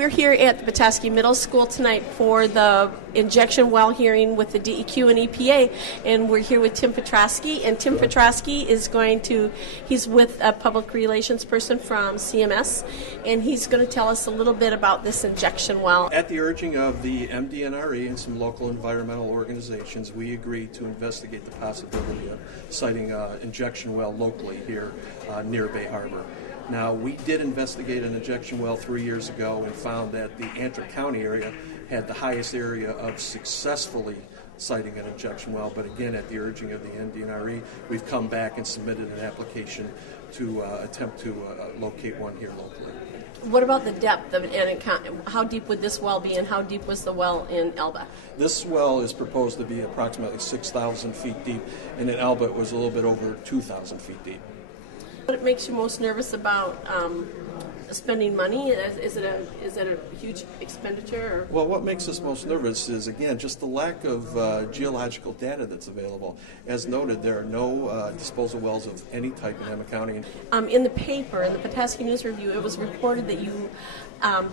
We're here at the Petoskey Middle School tonight for the injection well hearing with the DEQ and EPA, and we're here with Tim Petoskey, and Tim Petoskey is he's with a public relations person from CMS, and he's going to tell us a little bit about this injection well. At the urging of the MDNRE and some local environmental organizations, we agreed to investigate the possibility of siting an injection well locally here near Bay Harbor. Now, we did investigate an injection well 3 years ago and found that the Antrim County area had the highest area of successfully siting an injection well, but again, at the urging of the MDNRE, we've come back and submitted an application to attempt to locate one here locally. What about the depth of it, and how deep would this well be, and how deep was the well in Elba? This well is proposed to be approximately 6,000 feet deep, and in Elba it was a little bit over 2,000 feet deep. What makes you most nervous about spending money? Is it a huge expenditure? Or? Well, what makes us most nervous is, again, just the lack of geological data that's available. As noted, there are no disposal wells of any type in Emma County. In the paper, in the Petoskey News Review, it was reported that you,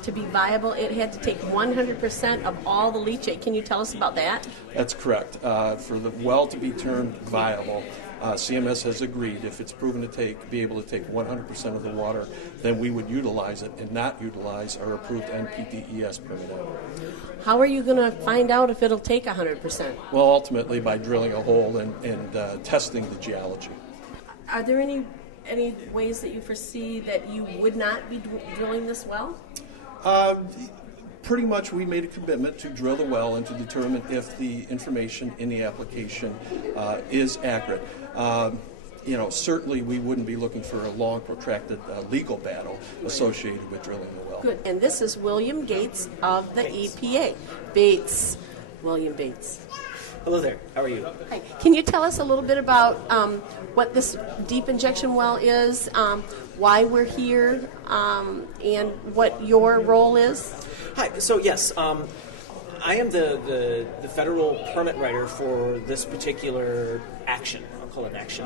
to be viable, it had to take 100% of all the leachate. Can you tell us about that? That's correct. For the well to be termed viable, CMS has agreed if it's proven to be able to take 100% of the water, then we would utilize it and not utilize our approved NPDES permit. How are you going to find out if it'll take 100%? Well, ultimately by drilling a hole and testing the geology. Are there any ways that you foresee that you would not be drilling this well? Pretty much we made a commitment to drill the well and to determine if the information in the application is accurate. Certainly we wouldn't be looking for a long, protracted legal battle associated with drilling the well. Good. And this is William Gates of the EPA. Bates. William Bates. Hello there. How are you? Hi. Can you tell us a little bit about what this deep injection well is, why we're here, and what your role is? Hi. So yes, I am the federal permit writer for this particular action. I'll call it an action.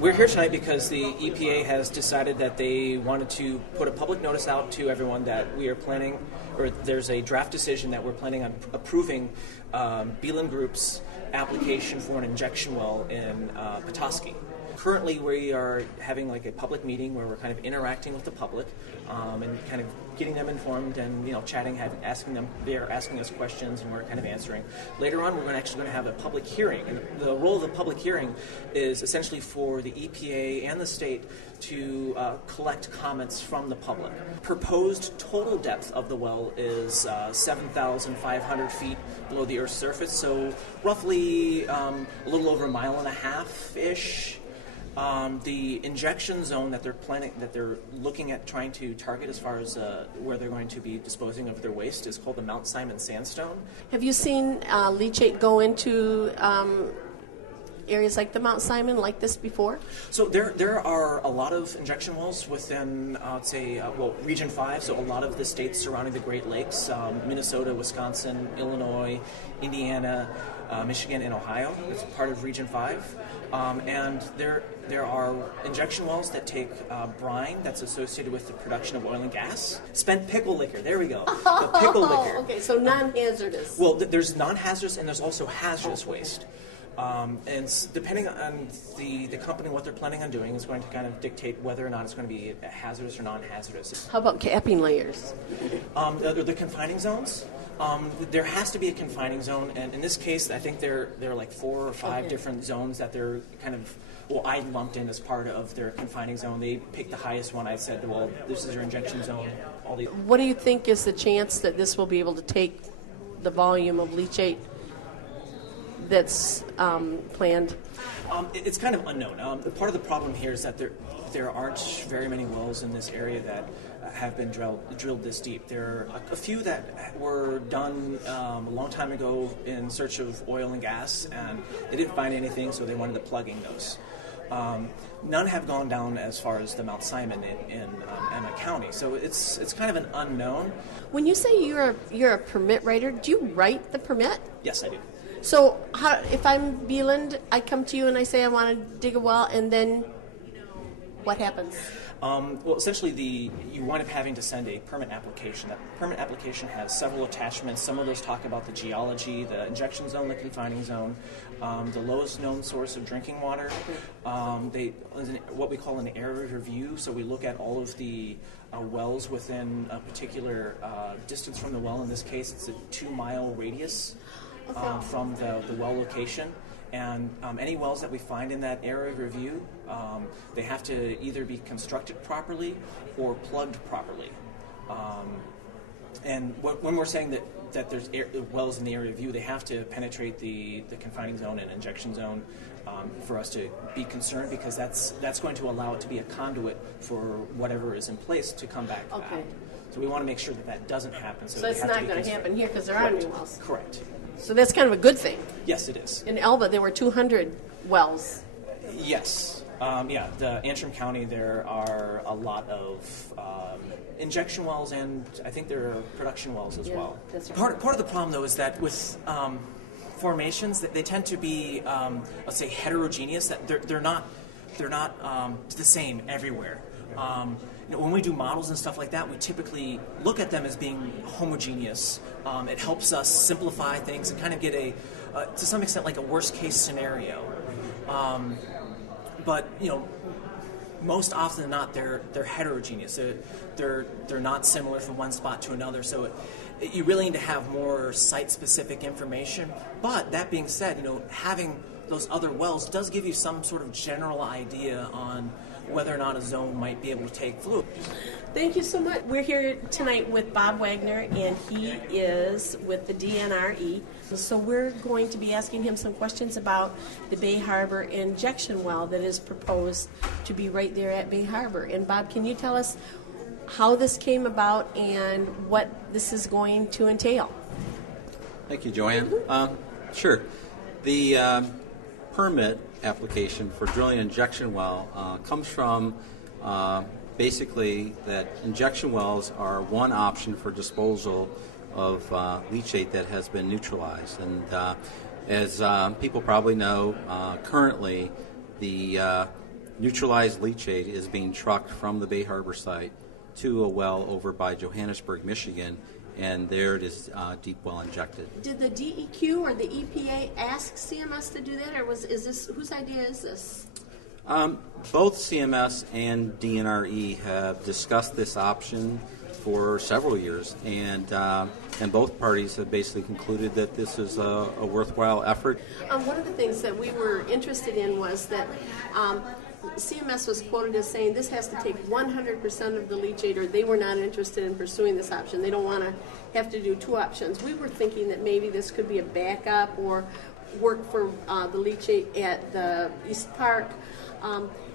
We're here tonight because the EPA has decided that they wanted to put a public notice out to everyone that we are planning, or there's a draft decision that we're planning on approving Beeland Group's application for an injection well in Petoskey. Currently, we are having like a public meeting where we're kind of interacting with the public and kind of getting them informed and chatting, asking them. They're asking us questions and we're kind of answering. Later on, we're actually going to have a public hearing, and the role of the public hearing is essentially for the EPA and the state to collect comments from the public. Proposed total depth of the well is 7,500 feet below the Earth's surface, so roughly a little over 1.5 miles-ish. The injection zone that they're looking at trying to target as far as where they're going to be disposing of their waste is called the Mount Simon Sandstone. Have you seen leachate go into areas like the Mount Simon like this before? So there are a lot of injection wells within, Region 5, so a lot of the states surrounding the Great Lakes, Minnesota, Wisconsin, Illinois, Indiana, Michigan, and Ohio. It's part of Region 5. And there are injection wells that take brine that's associated with the production of oil and gas. Spent pickle liquor, there we go. The pickle liquor. Okay, so non-hazardous. Well, there's non-hazardous and there's also hazardous waste. And depending on the company, what they're planning on doing is going to kind of dictate whether or not it's going to be hazardous or non-hazardous. How about capping layers? The confining zones. There has to be a confining zone, and in this case, I think there are like 4 or 5 different zones that they're kind of, I lumped in as part of their confining zone. They picked the highest one. I said, well, this is your injection zone. What do you think is the chance that this will be able to take the volume of leachate that's planned? It's kind of unknown. Part of the problem here is that there aren't very many wells in this area that have been drilled this deep. There are a few that were done a long time ago in search of oil and gas, and they didn't find anything, so they wanted to plug in those. None have gone down as far as the Mount Simon in Emma County, so it's kind of an unknown. When you say you're a permit writer, do you write the permit? Yes, I do. So if I'm Beeland, I come to you and I say I want to dig a well, and then what happens? Well, essentially, you wind up having to send a permit application. That permit application has several attachments. Some of those talk about the geology, the injection zone, the confining zone, the lowest known source of drinking water. What we call an area review. So we look at all of the wells within a particular distance from the well. In this case, it's a 2-mile radius from the well location. And any wells that we find in that area of review, they have to either be constructed properly or plugged properly. And when we're saying that there's wells in the area of review, they have to penetrate the confining zone and injection zone for us to be concerned, because that's going to allow it to be a conduit for whatever is in place to come back out. So we want to make sure that doesn't happen. So it's not going to happen here because there are new wells. Correct. So that's kind of a good thing. Yes, it is. In Elba, there were 200 wells. Yes. The Antrim County, there are a lot of injection wells, and I think there are production wells as well. That's right. Part of the problem, though, is that with formations, they tend to be, let's say, heterogeneous. That they're not the same everywhere. When we do models and stuff like that, we typically look at them as being homogeneous. It helps us simplify things and kind of get to some extent, like a worst-case scenario. But most often than not, they're heterogeneous. They're not similar from one spot to another. So you really need to have more site-specific information. But that being said, having those other wells does give you some sort of general idea on whether or not a zone might be able to take fluid. Thank you so much. We're here tonight with Bob Wagner, and he is with the DNRE. So we're going to be asking him some questions about the Bay Harbor injection well that is proposed to be right there at Bay Harbor. And Bob, can you tell us how this came about and what this is going to entail? Thank you, Joanne. Sure. The permit application for drilling an injection well comes from basically that injection wells are one option for disposal of leachate that has been neutralized. And as people probably know, currently the neutralized leachate is being trucked from the Bay Harbor site to a well over by Johannesburg, Michigan, and there it is deep well injected. Did the DEQ or the EPA ask CMS to do that, or is this whose idea is this? Both CMS and DNRE have discussed this option for several years, and both parties have basically concluded that this is a worthwhile effort. One of the things that we were interested in was that CMS was quoted as saying this has to take 100% of the leachate, or they were not interested in pursuing this option. They don't want to have to do two options. We were thinking that maybe this could be a backup or work for the leachate at the East Park.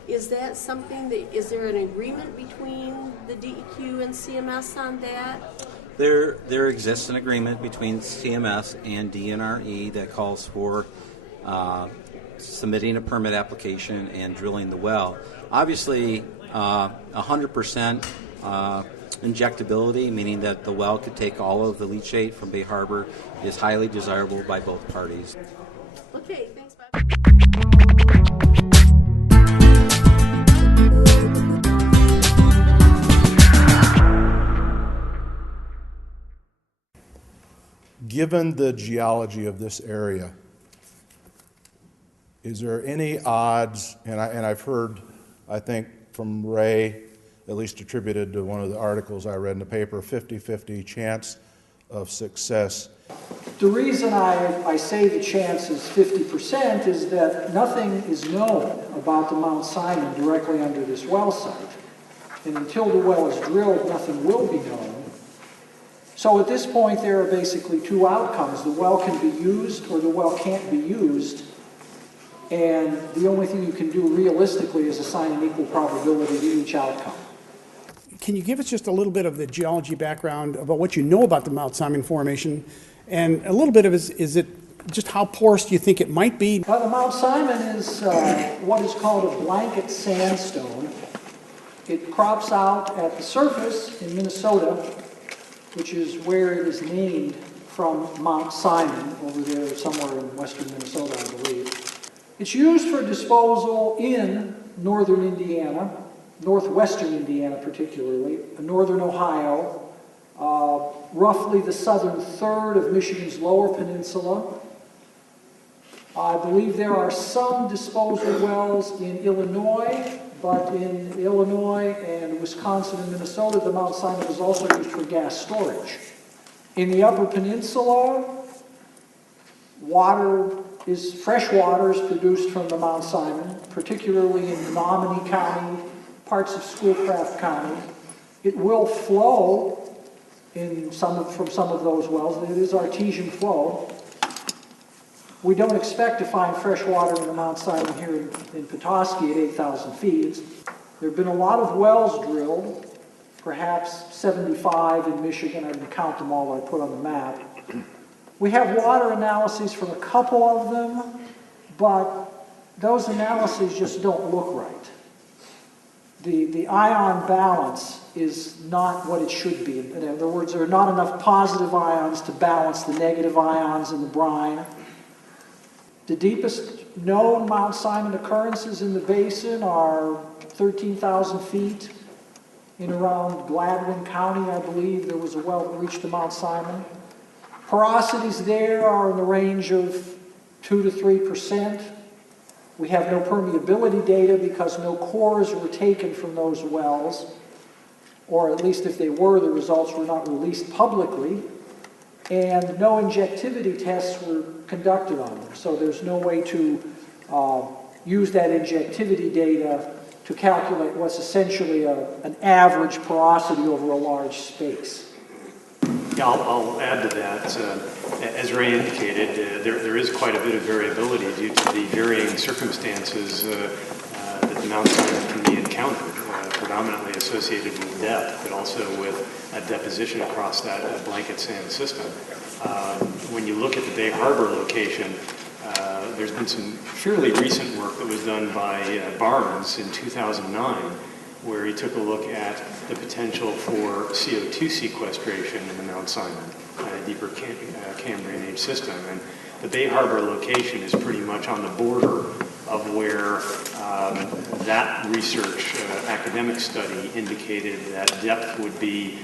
Is that something is there an agreement between the DEQ and CMS on that? There exists an agreement between CMS and DNRE that calls for submitting a permit application and drilling the well. Obviously, 100% injectability, meaning that the well could take all of the leachate from Bay Harbor, is highly desirable by both parties. Okay, thanks, Bob. Given the geology of this area, is there any odds, and I've heard, I think, from Ray, at least attributed to one of the articles I read in the paper, 50-50 chance of success. The reason I say the chance is 50% is that nothing is known about the Mount Simon directly under this well site. And until the well is drilled, nothing will be known. So at this point, there are basically two outcomes. The well can be used or the well can't be used. And the only thing you can do realistically is assign an equal probability to each outcome. Can you give us just a little bit of the geology background about what you know about the Mount Simon Formation, and a little bit of is it just how porous do you think it might be? Well, the Mount Simon is what is called a blanket sandstone. It crops out at the surface in Minnesota, which is where it is named from Mount Simon, over there somewhere in western Minnesota, I believe. It's used for disposal in northern Indiana, northwestern Indiana particularly, northern Ohio, roughly the southern third of Michigan's lower peninsula. I believe there are some disposal wells in Illinois, but in Illinois and Wisconsin and Minnesota, the Mount Simon is also used for gas storage. In the Upper Peninsula, fresh water is produced from the Mount Simon, particularly in Menominee County, parts of Schoolcraft County. It will flow from some of those wells. It is artesian flow. We don't expect to find fresh water in the Mount Simon here in Petoskey at 8,000 feet. There have been a lot of wells drilled, perhaps 75 in Michigan. I didn't count them all I put on the map. We have water analyses from a couple of them, but those analyses just don't look right. The ion balance is not what it should be. In other words, there are not enough positive ions to balance the negative ions in the brine. The deepest known Mount Simon occurrences in the basin are 13,000 feet. In around Gladwin County, I believe, there was a well that reached the Mount Simon. Porosities there are in the range of 2 to 3%. We have no permeability data because no cores were taken from those wells, or at least if they were, the results were not released publicly, and no injectivity tests were conducted on them. So there's no way to use that injectivity data to calculate what's essentially an average porosity over a large space. Yeah, I'll add to that. As Ray indicated, there is quite a bit of variability due to the varying circumstances that the Mount Simon can be encountered, predominantly associated with depth, but also with deposition across that blanket sand system. When you look at the Bay Harbor location, there's been some fairly recent work that was done by Barnes in 2009, where he took a look at the potential for CO2 sequestration in the Mount Simon, deeper Cambrian age system. And the Bay Harbor location is pretty much on the border of where that research academic study indicated that depth would be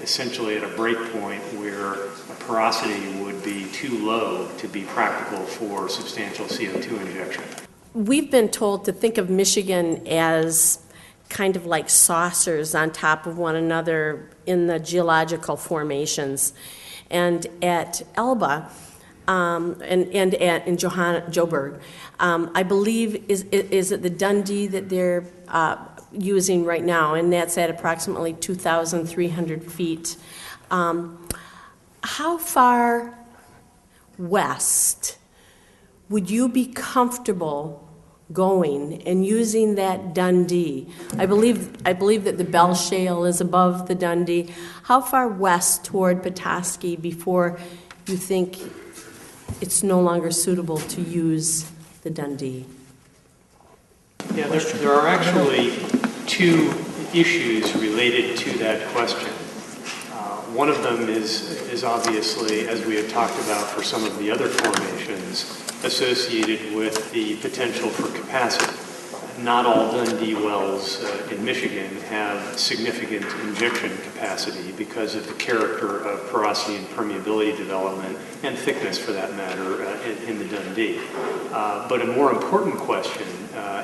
essentially at a break point where a porosity would be too low to be practical for substantial CO2 injection. We've been told to think of Michigan as kind of like saucers on top of one another in the geological formations. And at Elba, and in Joburg, I believe, is it the Dundee that they're using right now, and that's at approximately 2,300 feet. How far west would you be comfortable going and using that Dundee? I believe that the Bell Shale is above the Dundee. How far west toward Petoskey before you think it's no longer suitable to use the Dundee? Yeah, there are actually two issues related to that question. One of them is obviously, as we had talked about for some of the other formations, associated with the potential for capacity. Not all Dundee wells in Michigan have significant injection capacity because of the character of porosity and permeability development, and thickness for that matter, in the Dundee. But a more important question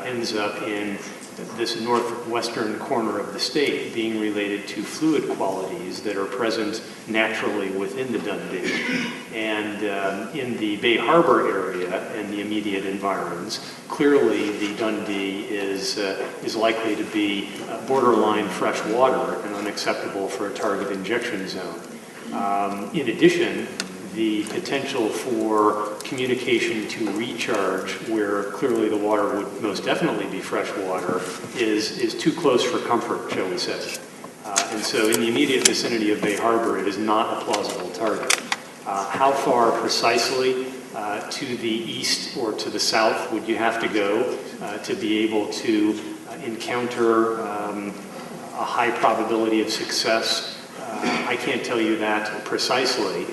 ends up in this northwestern corner of the state being related to fluid qualities that are present naturally within the Dundee. And in the Bay Harbor area and the immediate environs, clearly the Dundee is likely to be borderline fresh water and unacceptable for a target injection zone. In addition, the potential for communication to recharge, where clearly the water would most definitely be fresh water, is too close for comfort, shall we say. And so in the immediate vicinity of Bay Harbor, it is not a plausible target. How far precisely to the east or to the south would you have to go to be able to encounter a high probability of success? I can't tell you that precisely.